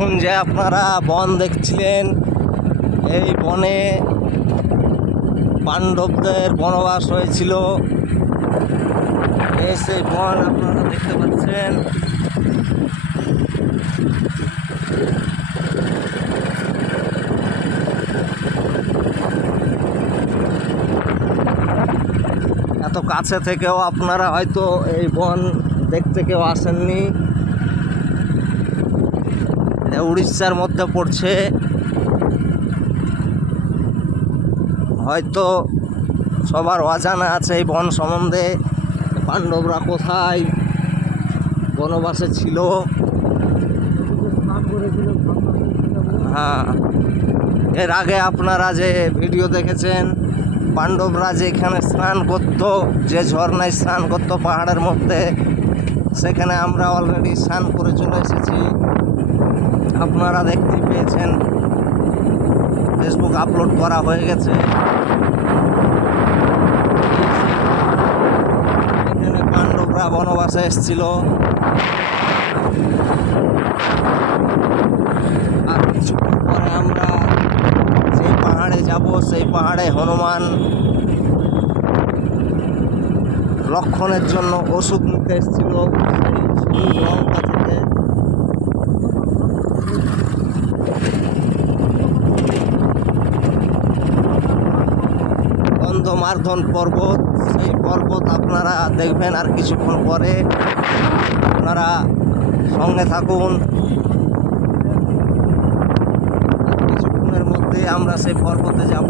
এতক্ষণ যে আপনারা বন দেখছিলেন, এই বনে পাণ্ডবদের বনবাস হয়েছিল। এই সেই বন আপনারা দেখতে পাচ্ছেন। এত কাছে থেকেও আপনারা হয়তো এই বন দেখতে কেউ আসেননি। এটা উড়িষ্যার মধ্যে পড়ছে। হয়তো সবার অজানা আছে এই বন সম্বন্ধে, পাণ্ডবরা কোথায় বনবাসে ছিল। হ্যাঁ, এর আগে আপনারা যে ভিডিও দেখেছেন, পাণ্ডবরা যেখানে স্নান করত, যে ঝর্ণায় স্নান করত পাহাড়ের মধ্যে, সেখানে আমরা অলরেডি স্নান করে চলে এসেছি। আপনারা দেখতে পেয়েছেন, ফেসবুক আপলোড করা হয়ে গেছে। এখানে পাণ্ডবরা বনবাসে এসেছিল। আর কিছুক্ষণ পরে আমরা সেই পাহাড়ে যাব। সেই পাহাড়ে হনুমান লক্ষণের জন্য ওষুধ নিতে এসেছিল সেই লঙ্কা থেকে। গন্ধমার্ধন পর্বত, সেই পর্বত আপনারা দেখবেন আর কিছুক্ষণ পরে। আপনারা সঙ্গে থাকুন। কিছুক্ষণের মধ্যে আমরা সেই পর্বতে যাব।